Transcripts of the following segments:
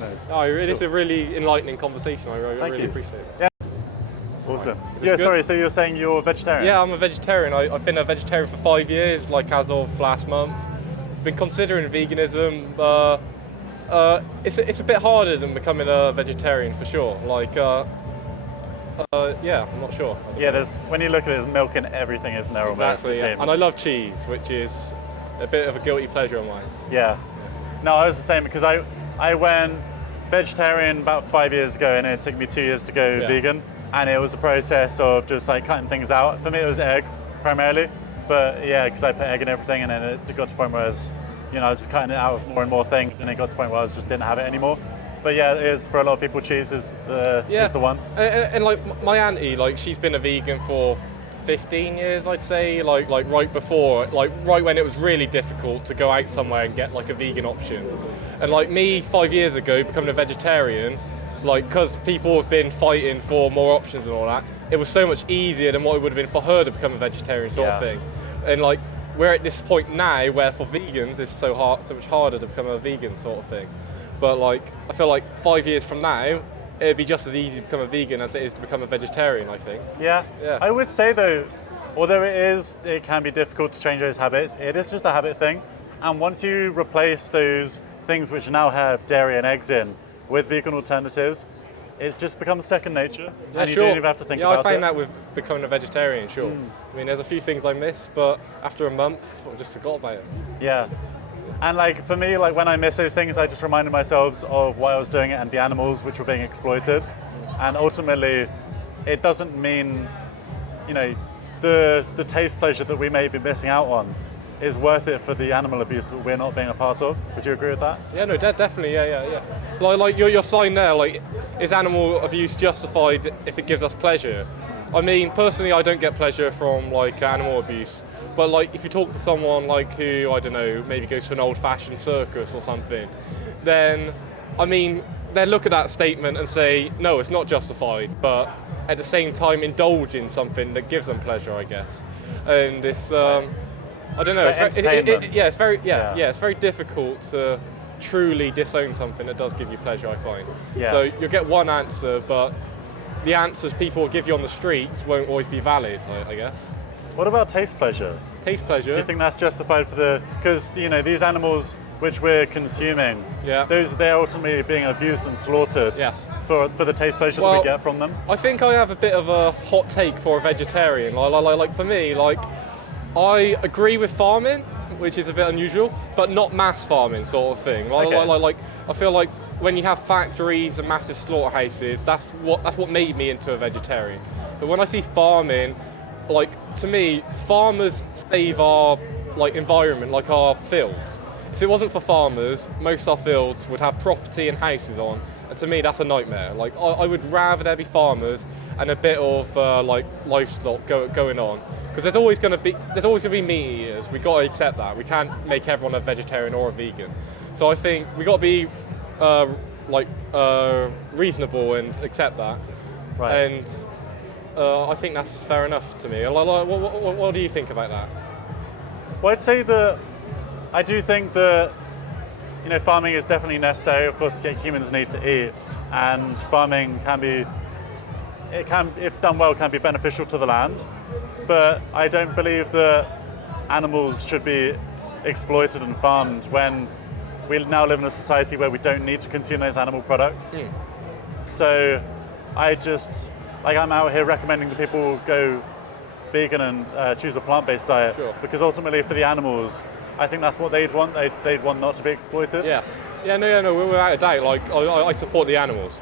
Nice. Oh, it is Cool. a really enlightening conversation. I really you. appreciate it. Yeah. Awesome. Is this Yeah, good? sorry, so you're saying you're vegetarian? Yeah, I'm a vegetarian. I've been a vegetarian for 5 years, like as of last month. Been considering veganism. It's a bit harder than becoming a vegetarian for sure. Like, yeah, I'm not sure. Yeah, when you look at it, there's milk in everything, isn't there? Exactly, almost, yeah. And I love cheese, which is a bit of a guilty pleasure of mine. Yeah. No, I was the same because I went vegetarian about 5 years ago, and it took me 2 years to go vegan. And it was a process of just like cutting things out. For me, it was egg primarily, but yeah, because I put egg in everything, and then it got to the point where I was just cutting it out of more and more things, and it got to the point where I just didn't have it anymore. But yeah, it is for a lot of people. Cheese is the one. And like my auntie, like she's been a vegan for 15 years, I'd say. Like right before, like right when it was really difficult to go out somewhere and get like a vegan option. And like me, 5 years ago, becoming a vegetarian. Like, because people have been fighting for more options and all that, it was so much easier than what it would have been for her to become a vegetarian sort of thing. And like, we're at this point now where for vegans it's so much harder to become a vegan sort of thing. But like, I feel like 5 years from now, it'd be just as easy to become a vegan as it is to become a vegetarian, I think. Yeah. I would say though, although it can be difficult to change those habits, it is just a habit thing. And once you replace those things which now have dairy and eggs in with vegan alternatives, it just becomes second nature, and you don't even have to think about it. Yeah, I find that with becoming a vegetarian, sure. I mean, there's a few things I miss, but after a month, I just forgot about it. Yeah. And like for me, like when I miss those things, I just reminded myself of why I was doing it and the animals which were being exploited. And ultimately, it doesn't mean, the taste pleasure that we may be missing out on is worth it for the animal abuse that we're not being a part of. Would you agree with that? Yeah, no, definitely, yeah. Like your sign there, like, is animal abuse justified if it gives us pleasure? I mean, personally, I don't get pleasure from like animal abuse, but like if you talk to someone like who, I don't know, maybe goes to an old-fashioned circus or something, then, I mean, they'll look at that statement and say, no, it's not justified, but at the same time indulge in something that gives them pleasure, I guess. And it's, I don't know. It's very difficult to truly disown something that does give you pleasure, I find. Yeah. So you'll get one answer, but the answers people will give you on the streets won't always be valid, I guess. What about taste pleasure? Taste pleasure? Do you think that's justified because these animals which we're consuming, they're ultimately being abused and slaughtered for the taste pleasure that we get from them? I think I have a bit of a hot take for a vegetarian. Like for me, like, I agree with farming, which is a bit unusual, but not mass farming sort of thing. Like I feel like when you have factories and massive slaughterhouses, that's what made me into a vegetarian. But when I see farming, like, to me, farmers save our like environment, like our fields. If it wasn't for farmers, most of our fields would have property and houses on, and to me that's a nightmare. Like, I would rather there be farmers and a bit of like livestock going on. Because there's always going to be meat eaters. We've got to accept that. We can't make everyone a vegetarian or a vegan. So I think we've got to be reasonable and accept that. Right. And I think that's fair enough to me. What do you think about that? Well, I'd say that I do think that farming is definitely necessary. Of course, humans need to eat, and farming if done well, can be beneficial to the land. But I don't believe that animals should be exploited and farmed when we now live in a society where we don't need to consume those animal products. So I'm out here recommending that people go vegan and choose a plant-based diet, because ultimately for the animals, I think that's what they'd want. They'd want not to be exploited. Yes. Yeah, no, without a doubt. Like, I support the animals.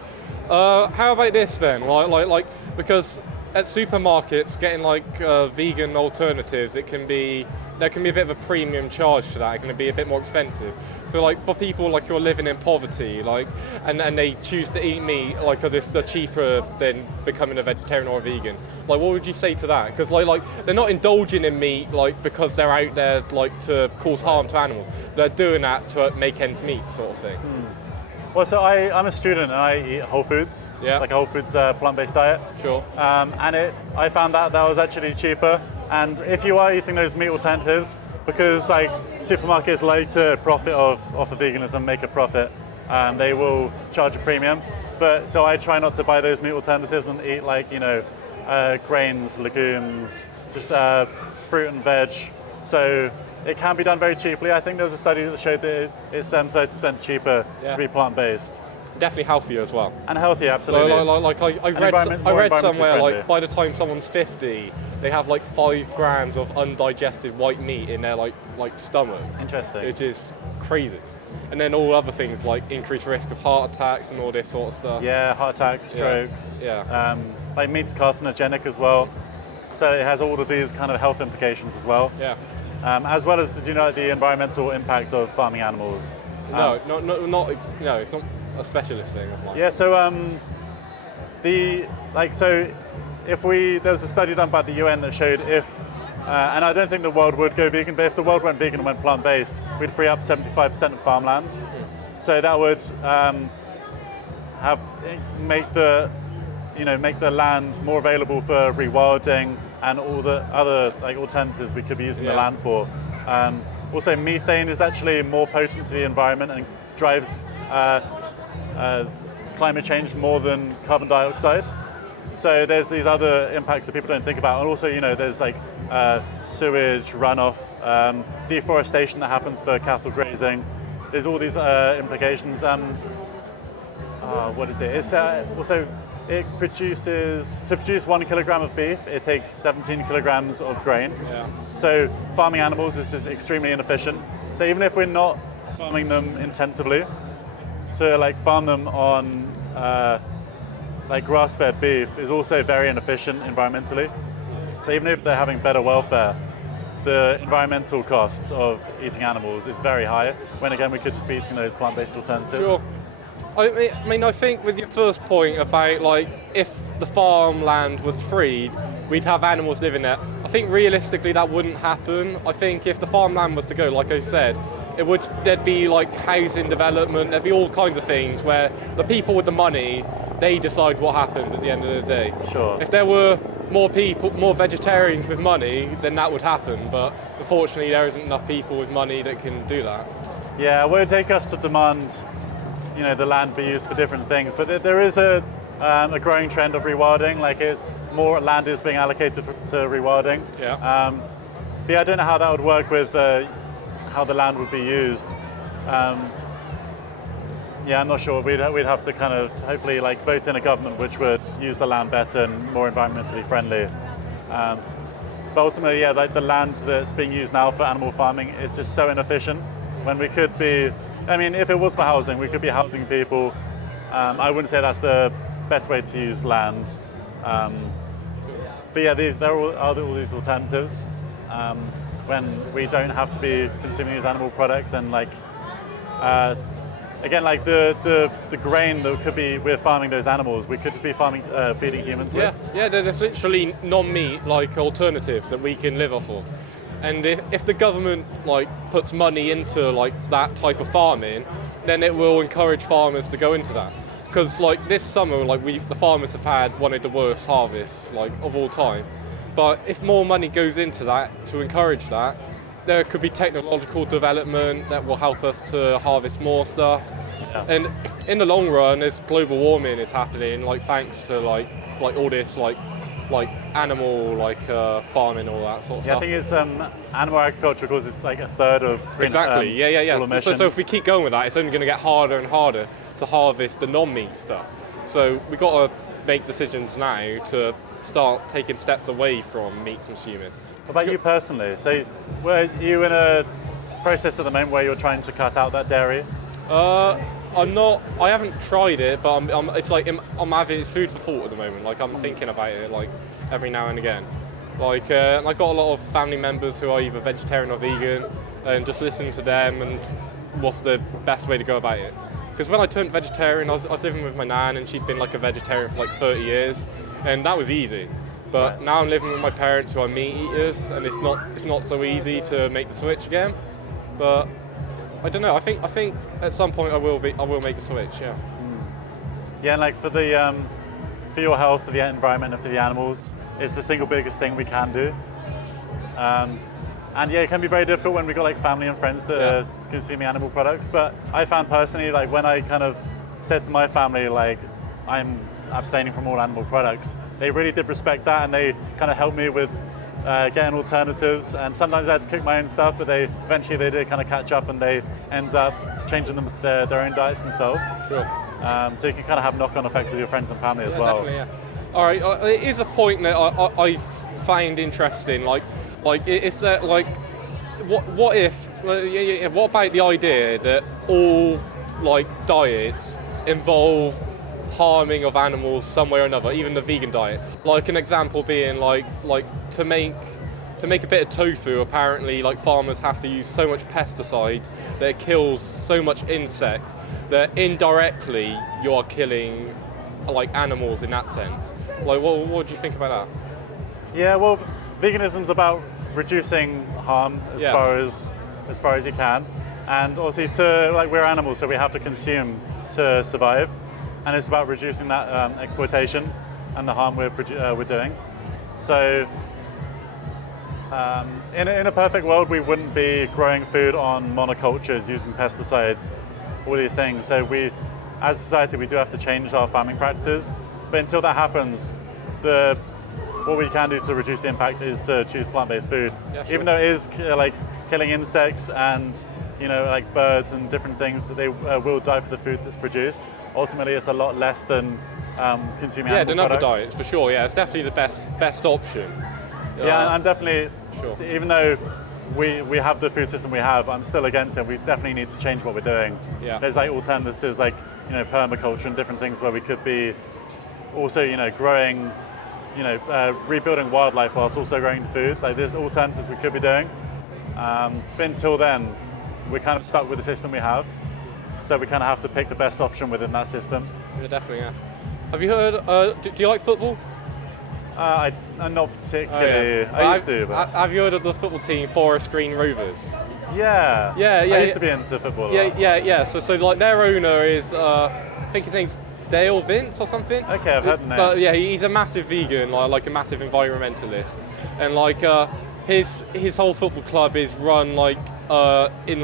How about this then? Like, because at supermarkets, getting like vegan alternatives, there can be a bit of a premium charge to that. It can be a bit more expensive. So like for people like who are living in poverty, like, and they choose to eat meat, like, because it's cheaper than becoming a vegetarian or a vegan. Like, what would you say to that? Because like they're not indulging in meat like because they're out there like to cause harm to animals. They're doing that to make ends meet, sort of thing. Well, so I'm a student and I eat whole foods, like a whole foods plant-based diet. Sure. And I found that was actually cheaper. And if you are eating those meat alternatives, because like supermarkets like to profit off of veganism, make a profit, they will charge a premium. But so I try not to buy those meat alternatives and eat like, grains, legumes, just fruit and veg. So it can be done very cheaply. I think there was a study that showed that it's 30% cheaper to be plant-based. Definitely healthier as well. And healthier, absolutely. I read somewhere like by the time someone's 50, they have like 5 grams of undigested white meat in their like stomach. Interesting. Which is crazy. And then all other things like increased risk of heart attacks and all this sort of stuff. Yeah, heart attacks, strokes. Yeah. Like meat's carcinogenic as well. So it has all of these kind of health implications as well. Yeah. As well as, the environmental impact of farming animals? No, it's not a specialist thing of mine. Yeah, so there was a study done by the UN that showed and I don't think the world would go vegan, but if the world went vegan and went plant-based, we'd free up 75% of farmland. So that would make the land more available for rewilding and all the other alternatives we could be using the land for. Also, methane is actually more potent to the environment and drives climate change more than carbon dioxide. So there's these other impacts that people don't think about. And also, there's sewage, runoff, deforestation that happens for cattle grazing. There's all these implications. What is it? It's also, to produce 1 kilogram of beef, it takes 17 kilograms of grain. Yeah. So farming animals is just extremely inefficient. So even if we're not farming them intensively, to farm them on grass-fed beef is also very inefficient environmentally. So even if they're having better welfare, the environmental costs of eating animals is very high, when again we could just be eating those plant-based alternatives. Sure. I think with your first point about if the farmland was freed, we'd have animals living there. I think realistically that wouldn't happen. I think if the farmland was to go, like I said, there'd be housing development, there'd be all kinds of things where the people with the money, they decide what happens at the end of the day. Sure. If there were more vegetarians with money, then that would happen. But unfortunately, there isn't enough people with money that can do that. Yeah, it would take us to demand, the land be used for different things. But there is a growing trend of rewilding. It's more land is being allocated to rewilding. Yeah. But I don't know how that would work with how the land would be used. I'm not sure. We'd have to kind of hopefully vote in a government which would use the land better and more environmentally friendly. But ultimately, the land that's being used now for animal farming is just so inefficient. When we could be, if it was for housing, we could be housing people. I wouldn't say that's the best way to use land. But there are all these alternatives when we don't have to be consuming these animal products and again, the grain that we're farming those animals, we could just be feeding humans with. Yeah, there's literally non-meat alternatives that we can live off of. And if the government puts money into that type of farming, then it will encourage farmers to go into that. Because this summer, the farmers have had one of the worst harvests of all time. But if more money goes into that to encourage that, there could be technological development that will help us to harvest more stuff. Yeah. And in the long run, as global warming is happening, thanks to all this animal farming, all that sort of stuff. I think it's animal agriculture causes a third of green, yeah. So if we keep going with that, it's only going to get harder and harder to harvest the non-meat stuff. So we've got to make decisions now to start taking steps away from meat consuming. What about you personally? So were you in a process at the moment where you're trying to cut out that dairy? I'm not. I haven't tried it, but I'm having it's food for thought at the moment. I'm thinking about it every now and again. I've got a lot of family members who are either vegetarian or vegan, and just listening to them and what's the best way to go about it. Because when I turned vegetarian, I was living with my nan, and she'd been a vegetarian for 30 years, and that was easy. But now I'm living with my parents who are meat eaters, and it's not so easy to make the switch again. But I don't know. I think at some point I will make the switch. Yeah. Yeah, and for your health, for the environment, and for the animals, it's the single biggest thing we can do. And yeah, it can be very difficult when we've got like family and friends that are consuming animal products. But I found personally, like when I kind of said to my family, like I'm abstaining from all animal products, they really did respect that, and they kind of helped me with getting alternatives. And sometimes I had to cook my own stuff, but eventually they did kind of catch up, and they end up changing their own diets themselves. Sure. So you can kind of have knock-on effects with your friends and family as well. Definitely, yeah. All right, it is a point that I find interesting. Like it's like, what if? What about the idea that all like diets involve harming of animals some way or another, even the vegan diet? Like an example being like to make a bit of tofu, apparently like farmers have to use so much pesticides that it kills so much insects that indirectly you are killing like animals in that sense. Like what do you think about that? Yeah, well, veganism's about reducing harm as far as you can, and obviously we're animals, so we have to consume to survive, and it's about reducing that exploitation and the harm we're doing. So in a perfect world, we wouldn't be growing food on monocultures using pesticides, all these things. So as a society, we do have to change our farming practices, but until that happens, what we can do to reduce the impact is to choose plant-based food. Yeah, sure. Even though it is like killing insects and like birds and different things, that they will die for the food that's produced. Ultimately, it's a lot less than consuming animal than other products. diets for sure. Yeah, it's definitely the best option. Yeah, I'm definitely sure. Even though we have the food system we have, I'm still against it. We definitely need to change what we're doing. Yeah. There's like alternatives like permaculture and different things where we could be also growing, rebuilding wildlife whilst also growing the food. Like there's alternatives we could be doing. But until then, we're kind of stuck with the system we have. So we kind of have to pick the best option within that system. Yeah, definitely. Yeah. Have you heard? Do you like football? I'm not particularly. Oh, yeah. I used to. But Have you heard of the football team Forest Green Rovers? Yeah. Yeah. I used to be into football. Yeah. So like their owner is, I think his name's Dale Vince or something. Okay, I've heard the name. But yeah, he's a massive vegan, like a massive environmentalist, and like his whole football club is run in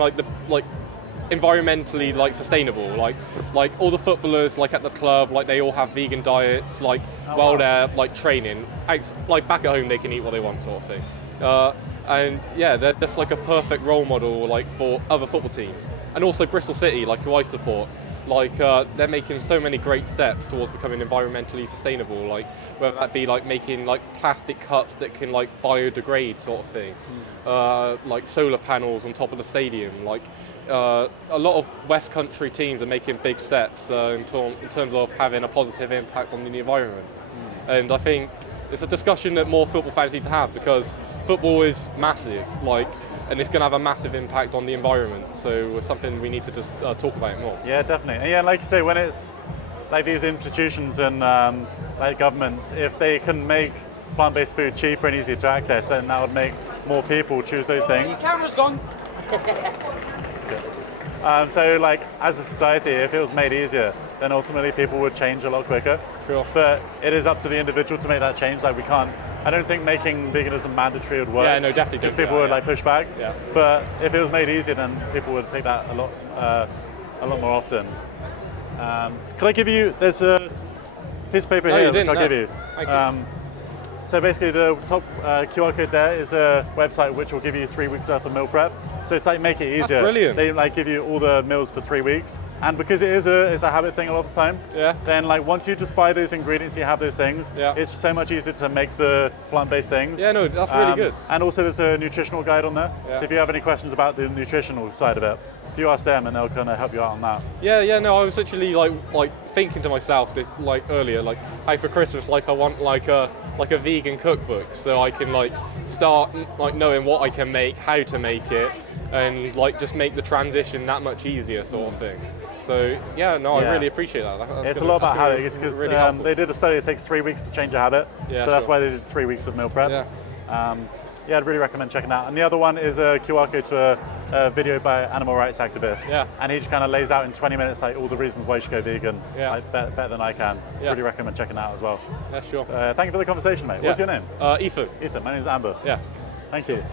environmentally like sustainable. Like all the footballers like at the club, like they all have vegan diets. While they're like training, like back at home they can eat what they want, sort of thing. And yeah, they're just like a perfect role model like for other football teams, and also Bristol City, like who I support. Like they're making so many great steps towards becoming environmentally sustainable, like whether that be like making like plastic cups that can like biodegrade, sort of thing, like solar panels on top of the stadium. Like a lot of West Country teams are making big steps in terms of having a positive impact on the environment. And I think it's a discussion that more football fans need to have, because football is massive, and it's going to have a massive impact on the environment. So it's something we need to just talk about more. Yeah, definitely. And yeah, like you say, when it's like these institutions and like governments, if they can make plant-based food cheaper and easier to access, then that would make more people choose those things. Your camera's gone. So like as a society, if it was made easier, then ultimately people would change a lot quicker. Sure. But it is up to the individual to make that change. Like I don't think making veganism mandatory would work. Yeah, no, definitely. Because people would like push back. Yeah. But if it was made easier, then people would pick that a lot more often. Could I give you? There's a piece of paper here which I'll give you. Thank you. So basically, the top QR code there is a website which will give you 3 weeks worth of meal prep. So it's like make it easier. That's brilliant. They like give you all the meals for 3 weeks, and because it's a habit thing a lot of the time. Yeah. Then like once you just buy those ingredients, you have those things. Yeah. It's so much easier to make the plant-based things. Yeah, no, that's really good. And also there's a nutritional guide on there. Yeah. So if you have any questions about the nutritional side of it, if you ask them, and they'll kind of help you out on that. Yeah, no, I was literally like thinking to myself this earlier, hey, for Christmas, I want like a vegan cookbook, so I can start knowing what I can make, how to make it, and just make the transition that much easier, sort of thing. So yeah, no, I really appreciate that. It's a lot about habits, because really helpful. they did a study. It takes 3 weeks to change a habit, Yeah, so that's sure. why they did 3 weeks of meal prep. Yeah. Yeah, I'd really recommend checking out. And the other one is a QR code to a video by an animal rights activist. Yeah. And he just kind of lays out in 20 minutes all the reasons why you should go vegan. Yeah. Better than I can. Yeah. Really recommend checking that out as well. Yeah, sure. Thank you for the conversation, mate. What's your name? Ethan. Ethan. My name's Amber. Yeah. Thank you.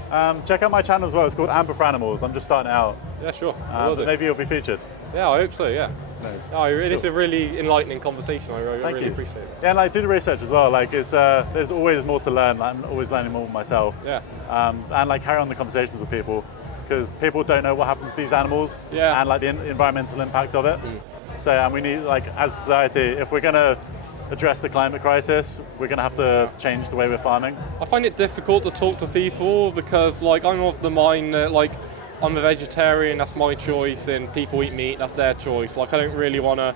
Check out my channel as well. It's called Amber for Animals. I'm just starting out. Yeah, sure. I will do. Maybe you'll be featured. Yeah, I hope so. Yeah. Nice. No, it is a really enlightening conversation. I really appreciate it. Yeah, and like do the research as well. Like it's there's always more to learn. I'm always learning more myself. Yeah. And like carry on the conversations with people because people don't know what happens to these animals. Yeah. And like the environmental impact of it. So and we need like as a society, if we're gonna address the climate crisis, we're gonna have to change the way we're farming. I find it difficult to talk to people because like I'm of the mind that like I'm a vegetarian, that's my choice, and people eat meat, that's their choice. Like I don't really want to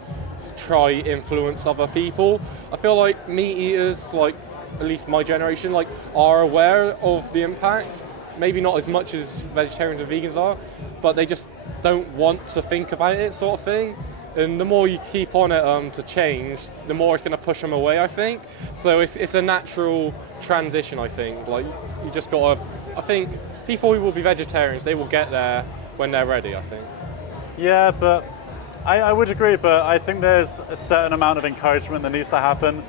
try influence other people. I feel like meat eaters, like at least my generation, like are aware of the impact. Maybe not as much as vegetarians and vegans are, but they just don't want to think about it, sort of thing. And the more you keep on it to change, the more it's going to push them away, I think. So it's a natural transition, I think. Like you just got to, I think people who will be vegetarians, they will get there when they're ready, I think. Yeah, but I would agree, but I think there's a certain amount of encouragement that needs to happen.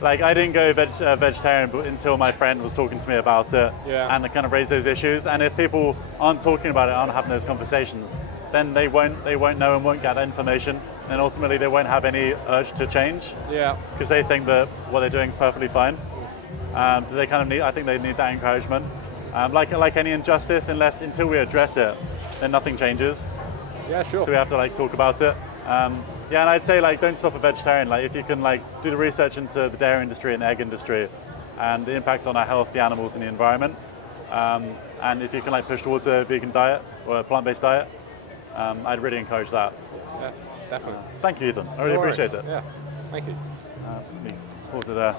Like I didn't go vegetarian until my friend was talking to me about it and kind of raise those issues. And if people aren't talking about it, aren't having those conversations, then they won't know and won't get that information. And ultimately they won't have any urge to change. Yeah. Because they think that what they're doing is perfectly fine. They kind of need, I think they need that encouragement. Like any injustice, until we address it, then nothing changes. Yeah, sure. So we have to like talk about it. Yeah, and I'd say like don't stop a vegetarian. Like if you can like do the research into the dairy industry and the egg industry, and the impacts on our health, the animals, and the environment, and if you can like push towards a vegan diet or a plant-based diet, I'd really encourage that. Yeah, definitely. Thank you, Ethan. I really appreciate it. Yeah, thank you. Let me pause it there.